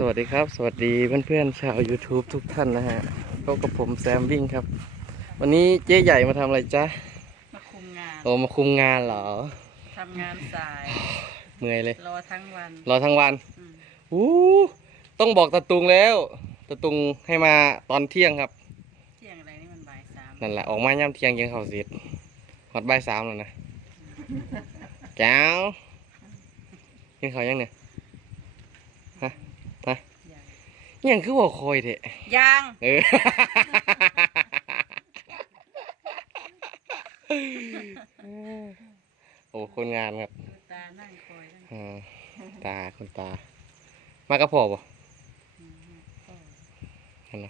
สวัสดีครับ สวัสดีเพื่อนๆชาว YouTube ทุกท่านนะฮะพบกับผมแซมวิ่งครับ วันนี้เจ๊ใหญ่มาทำอะไรจ๊ะมาคุมงานโอ้มาคุมงานเหรอทำงานสายเมื่อยเลย รอทั้งวันรอทั้งวันอืมอู้ต้องบอกตะตุงแล้วตะตุงให้มาตอนเที่ยงครับเที่ยงอะไรนี่มันบ่ายสามนั่นแหละออกมาย่ำเที่ยงยังเขาวเสร็จหอดบ่ายสามแล้วนะแก้วกินข้าวยังเนี่ย ยังยังคือบอกคอยเถอะยังเออโอ้คนงานครับดูตานั่งคอยนั่งอ่าตาคุณตา มากระพอบ่อืมก็เห็นไหม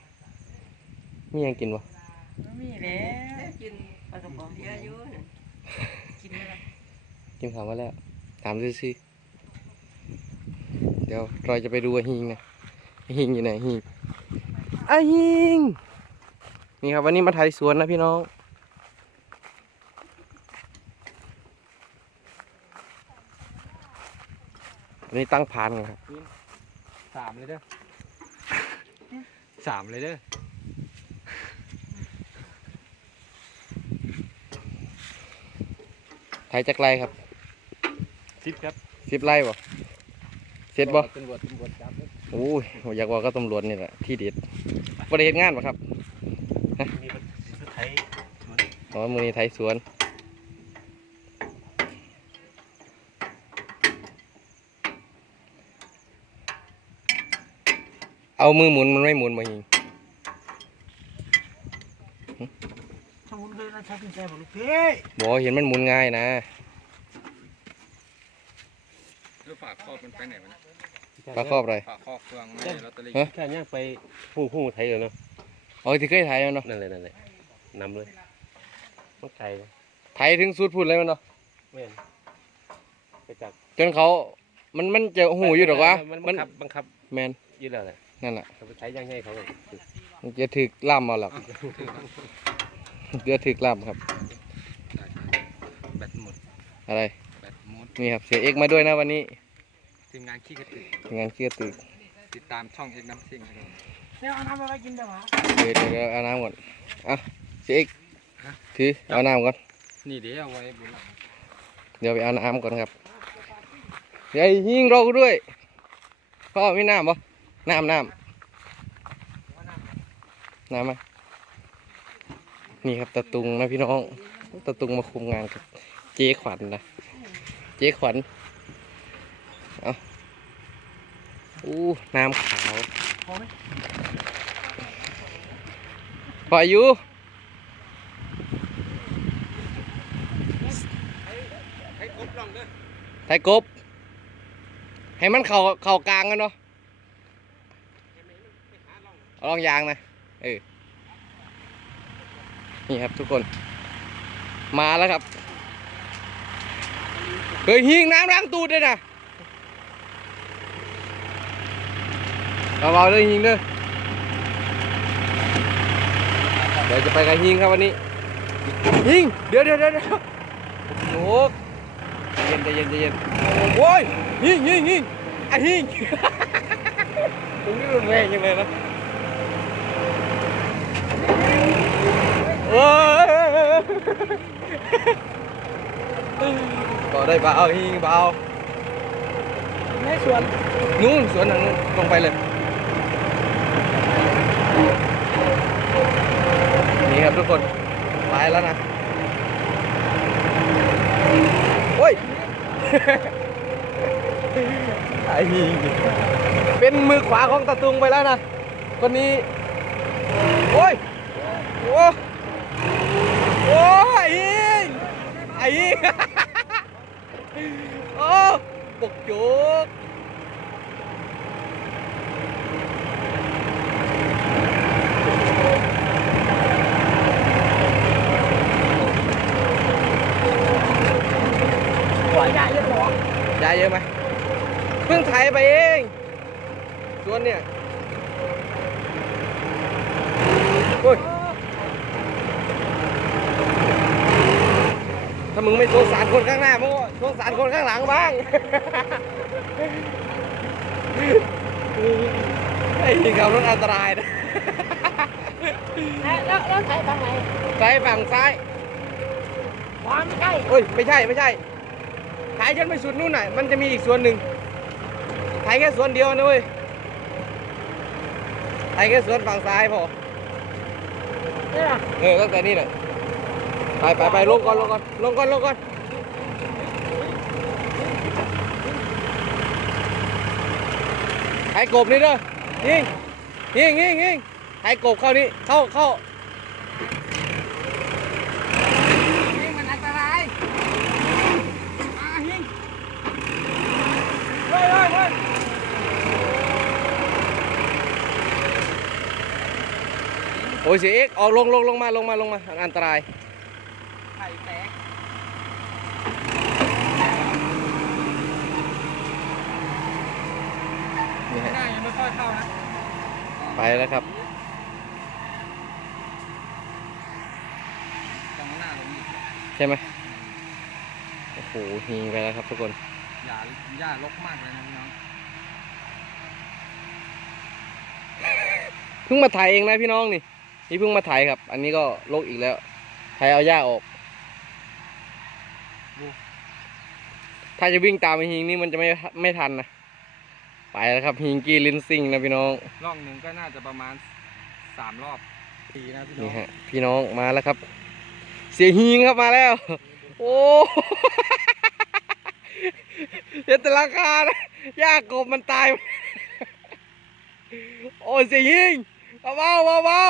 มียังกินบ่ไม่มีแล้วกินปลากระป๋องเยอะอยู่น่ะกินไหมล่ะกินข้าวมาแล้ว ถามซื่อๆเดี๋ยวเราจะไปดูอาฮิงนะ อาฮิงอยู่ไหนอาฮิงอาฮิงนี่ครับวันนี้มาไทยสวนนะพี่น้องวันนี้ตั้งพานกันครับสามเลยเด้อสามเลยเด้อไทยจักไรครับสิบครับสิบไร่บ่ เสร็จบ่ตำรวจตำรวจจับเลยโอ้ยผมอยากว่าก็ตำรวจนี่แหละที่เด็ดบริเวณงานป่ะครับมีรถไถสวนอ๋อมือนี้ไทยสวนเอามือหมุนมันไม่หมุนมาหิงสมุนเลยนะชาติแซ่บลูกพี่บอกเห็นมันหมุนง่ายนะ แล้วฝากครอบมันไปไหนวะนะปลาครอบอะไรฝากครอบเครื่องไม่ลอตเตอรี่ฮะแค่ย่างไปหูหูไทยเลยเนาะเอาที่เคยไทยแล้วเนาะนั่นเลยนั่นเลยนำเลยต้องไทยเลยไทยถึงสุดพูดเลยมันเนาะแม่นไปจับจนเขา มันมันจะหูอยู่หรอกวะมันมับันงคับบังคับแมนอยืดแล้วแหละนั่นแหละเขาไปใช้ย่างให้เขาเลยมันจะถึกล่ำเอาหรอกเดี๋ยวถึกล่ำครับแบตหมดอะไรแบตหมดนี่ครับเสียเอกมาด้วยนะวันนี้ ทีมงานขี้กระตืองานเชื่อตึกติดตามช่องเอกน้ำซิ่งครับเดี๋ยวเอาน้ำอะไรกินเดี๋ยวหาเดี๋ยวเดี๋ยวเอาน้ำก่อนอะเสียเอกถือเอาน้ำก่อนนี่เดี๋ยวเอาไว้บนหลังเดี๋ยวไปเอาน้ำก่อนครับเดี๋ยวยิงเราด้วยพ่อมีน้ำปะน้ำน้ำน้ำไหมนี่ครับตะตุงนะพี่น้องตะตุงมาคุมงานกับเจ๊ขวัญนะเจ๊ขวัญเอา อู้น้ำขาวพออายุให้ครบลองด้วยไทยกบ ให้มันเข่าเข่ากลางกันเนาะเอาลองยางนะเออนี่ครับทุกคน มาแล้วครับ เฮ้ยหิงน้ำล้างตูดเลยนะ เบาๆเลยหิงเด้อเดี๋ยวจะไปกับหิงครับวันนี้หิงเดี๋ยวเดี๋ยวเดี๋ยวเดี๋ยวโอ้ใจเย็นใจเย็นใจเย็นโอ้ยหิงหิงหิงไอ้หิงตรงนี้รุนแรงยังเลยนะโอ้ยเบาได้เบาหิงเบาไม่สวนนู่นสวนทางนู้นตรงไปเลย นี่ครับทุกคนไปแล้วนะโอ้ยไอ้เป็นมือขวาของตะตุงไปแล้วนะคนนี้ โอ้ยโอ้โอ้ยไอ้ไอ้โอ้ปกจุก หัวยาเยอะหรอยา เยอะไหมเพิ่งไถไปเองสวนเนี่ยโอ้ยถ้ามึงไม่สงสารคนข้างหน้ามึงก็สงสารคนข้างหลังบ้างอ้ที่ขับรถอันตรายนะแล้วแล้วใครทางไหนซ้ายฝั่งซ้ายขวาไม่ใช่เอ้ย ไม่ใช่ไม่ใช่ ถ่ายจนไปสุดนู่นน่ะ มันจะมีอีกสวนหนึ่งถ่ายแค่สวนเดียวนะเว้ยถ่ายแค่สวนฝั่งซ้ายพอเนี่ยเออตั้งแต่นี่แหละไปไปไปลงก่อนลงก่อนลงก่อนลงก่อนไอ้กบนี่เด้อยิงยิงยิงยิงไอ้กบเข้านี่เข้าเข้า นี่มันอันตรายมาหิง เฮ้ยเฮ้ยเฮ้ยโอ้ย เสียเอกออกลงลงลงมาลงมาลงมาอันตรายไข่แตกนี่ไม่ฮะได้ยังไม่ค่อยเข้านะไปแล้วครับตรงหน้าลงอีกใช่ไหมโอ้โหหิงไปแล้วครับทุกคนอย่าหญ้ารกมากเลยนะพี่น้องเพิ่งมาถ่ายเองนะพี่น้องนี่ นี่เพิ่งมาถ่ายครับ อันนี้ก็ลกอีกแล้วถ่ายเอาหญ้าออก ถ้าจะวิ่งตามไอ้หิงนี่มันจะไม่ไม่ทันนะ ไปแล้วครับหิงกี้ลินซิงนะพี่น้องร่องหนึ่งก็น่าจะประมาณสามรอบดีนะพี่น้นี่องฮะพี่น้องมาแล้วครับ เสียหิงครับมาแล้ว โอ้เห็นแต่ราคานะหญ้ากบมันตาย โอ้ยเสียหิงเบาเบาเบาเบา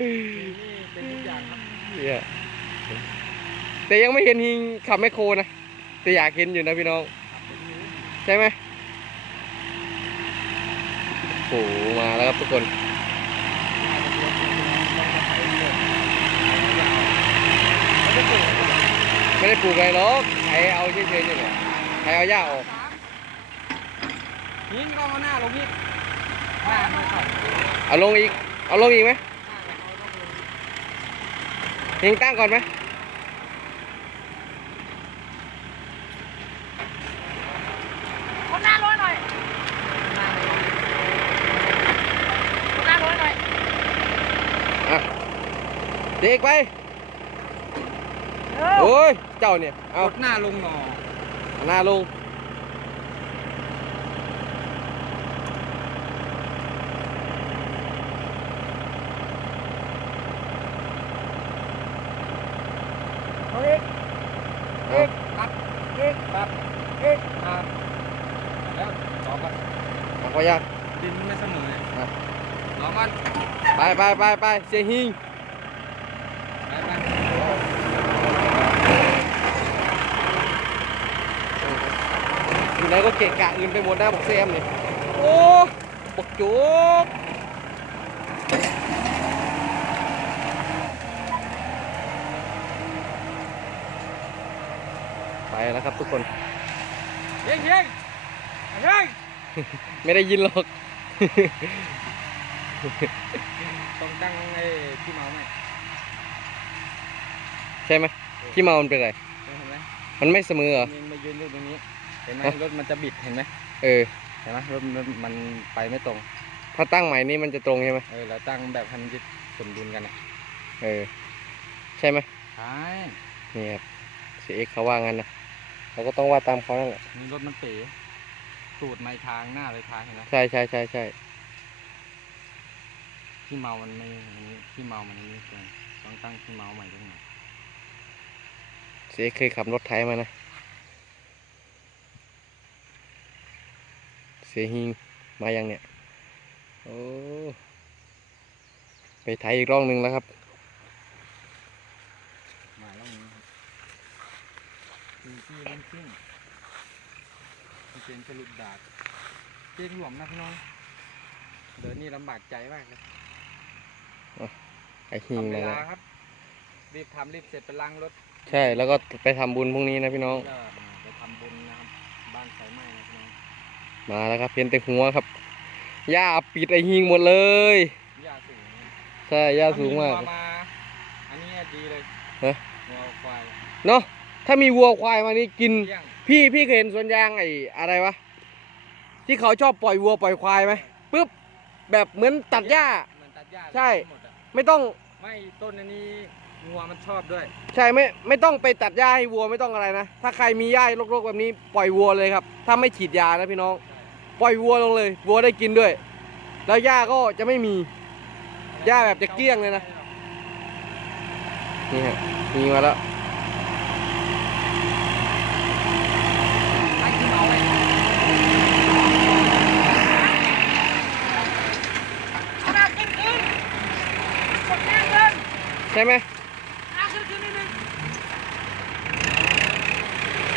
นี่เป็นทุกอย่างครับเนี่ยแต่ยังไม่เห็นหิงขับแมคโครนะ แต่อยากเห็นอยู่นะพี่น้อง ใช่ไหมโอ้โหมาแล้วครับทุกคน ไม่ได้ปลูกอะไรหรอกใครเอาเฉยๆนี่แหละใครเอาหญ้าออก หินก็เอาหน้าลงนี่ เข้าเอาลงอีก เอาลงอีกไหมหิงตั้งก่อนไหมคนหน้าร้อยหน่อยคนหน้าร้อยหน่อยอะเด็กไปเออโอ้ย เจ้าเนี่ย เอา กดหน้าลงหนอเอาหน้าลง เอาอีก เอา ตัด อีก ตัด อีก อ่าแล้วรอก่อน เอาพอยาดินมันไม่เสมอเลยอะรอก่อนไปไปไปไปเสียหิงไปไปอยู่ไหนก็เกะกะอื่นไปหมดนะบอกเซมนี่โอ้บอกจุกไปแล้วครับทุกคนยิงยิงยิง ไม่ได้ยินหรอกต้องตั้งไอ้ที่เมาไหมใช่ไหมที่เมามันเป็นไรเห็นไหมมันไม่เสมอเหรอยิงมายืนอยู่ตรงนี้เห็นไหมฮะรถมันจะบิดเห็นไหมเออเห็นไหมรถมันมันไปไม่ตรง ถ้าตั้งใหม่นี่มันจะตรงใช่ไหมเออเราตั้งแบบให้มันยึดสมดุลกันนะเออ ใช่ไหมใช่นี่ครับเสียเอกเขาว่างั้นนะเราก็ต้องว่าตามเขานั่นแหละนี่รถมันเป๋ ตูดไม่ทางหน้าไปทางเห็นไหมใช่ใช่ใช่ใช่ที่เมามันไม่อันนี้ที่เมามันไม่เกินต้องตั้งที่เมาใหม่ด้วยหน่อยเสียเอกเคยขับรถไถมานะ เสียหิงมายังเนี่ย โอ้ไปไถอีกรอบหนึ่งแล้วครับ มาแล้วนี้ครับคือที่เล่นซิ่ง มันเป็นสรุปดาบเจ๊งหลวมนะพี่น้อง เดี๋ยวนี้ลำบากใจมากเลยไอหิงทำเวมาลาแล้วครับ รีบทำรีบเสร็จไปล้างรถใช่แล้วก็ไปทำบุญพรุ่งนี้นะพี่น้อง แล้วไปทำบุญนะครับ บ้านไฟไหม้นะพี่น้องมาแล้วครับเพียนแต่หัวครับหญ้าปิดไอหิงหมดเลยหญ้าสูงใช่หญ้าสูงมาก ถ้วัวมาอันนี้ดีเลยฮะ วัวควายเนาะถ้ามีวัวควายมานี่กินเที่ยง พี่พี่เคยเห็นสวนยางไอ้อะไรวะที่เขาชอบปล่อยวัวปล่อยควายไหมปุ๊บแบบเหมือนตัดหญ้า เหมือนตัดหญ้าใช่หมดอะไม่ต้องไม่ต้นอันนี้งัวมันชอบด้วย ใช่ไม่ไม่ต้องไปตัดหญ้าให้วัวไม่ต้องอะไรนะถ้าใครมีหญ้ารกๆแบบนี้ปล่อยวัวเลยครับ ถ้าไม่ฉีดยานะพี่น้อง ปล่อยวัวลงเลย วัวได้กินด้วย แล้วหญ้าก็จะไม่มี หญ้าแบบจะเกลี้ยงเลยนะ นี่ฮะมีมาแล้ว ไอ้ที่เมาไว้ ใช่ไหม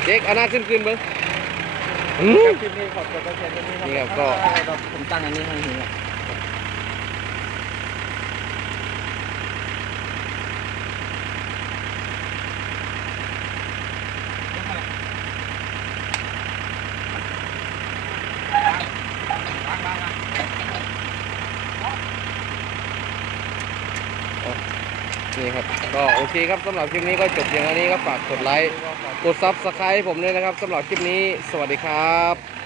เจ๊กเอาหน้าขึ้นขึ้นเบิ้งอืมคลิปนี้ขอบคุณเช่นนี้นี่ครับก็ ผมตั้งอันนี้ให้เฮีย นี้ครับ ก็โอเคครับสำหรับคลิปนี้ก็จบอย่างนี้ก็ฝากกดไลค์กดซับสไครต์ผมด้วยนะครับสำหรับคลิปนี้ สวัสดีครับ